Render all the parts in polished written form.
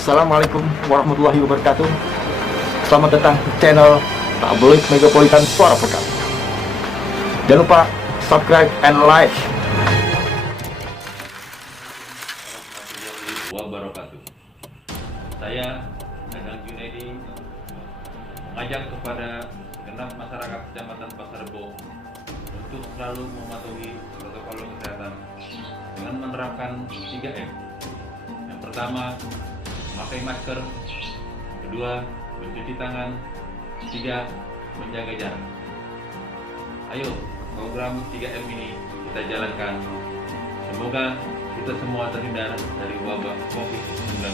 Assalamualaikum warahmatullahi wabarakatuh. Selamat datang di channel Tabloid Megapolitan Suara Pekan. Jangan lupa subscribe and like. Wabarakatuh. Saya Dadang Junaidi mengajak kepada segenap masyarakat Kecamatan Pasar Rebo untuk selalu mematuhi protokol kesehatan dengan menerapkan 3M. Yang pertama, memakai masker. Kedua, mencuci tangan. Tiga, menjaga jarak. Ayo, program 3M ini kita jalankan. Semoga kita semua terhindar dari wabah COVID-19.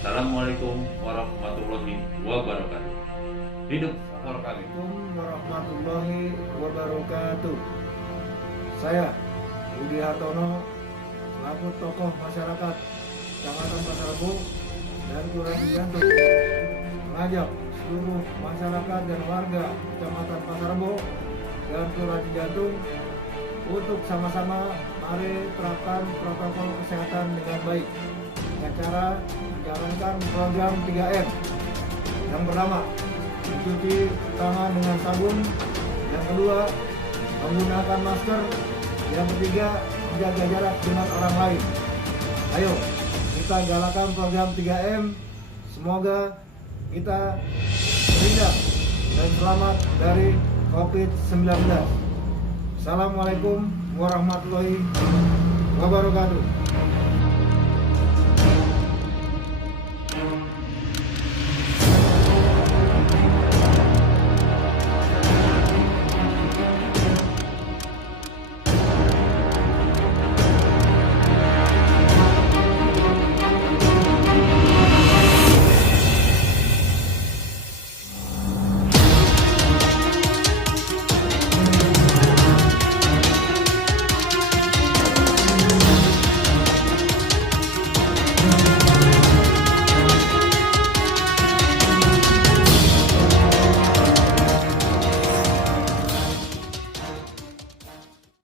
Assalamualaikum warahmatullahi wabarakatuh. Hidup para kami. Assalamualaikum warahmatullahi wabarakatuh. Saya Budi Hartono selaku tokoh masyarakat Kecamatan Pasar Rebo dan Kelurahan Cijantung mengajak seluruh masyarakat dan warga Kecamatan Pasar Rebo dan Kelurahan Cijantung untuk sama-sama mari terapkan protokol kesehatan dengan baik dengan cara menjalankan program 3M. Yang pertama, mencuci tangan dengan sabun. Yang kedua, menggunakan masker. Yang ketiga, menjaga jarak dengan orang lain. Ayo, kita galakan program 3M. Semoga kita terhindar dan selamat dari COVID-19. Assalamualaikum warahmatullahi wabarakatuh.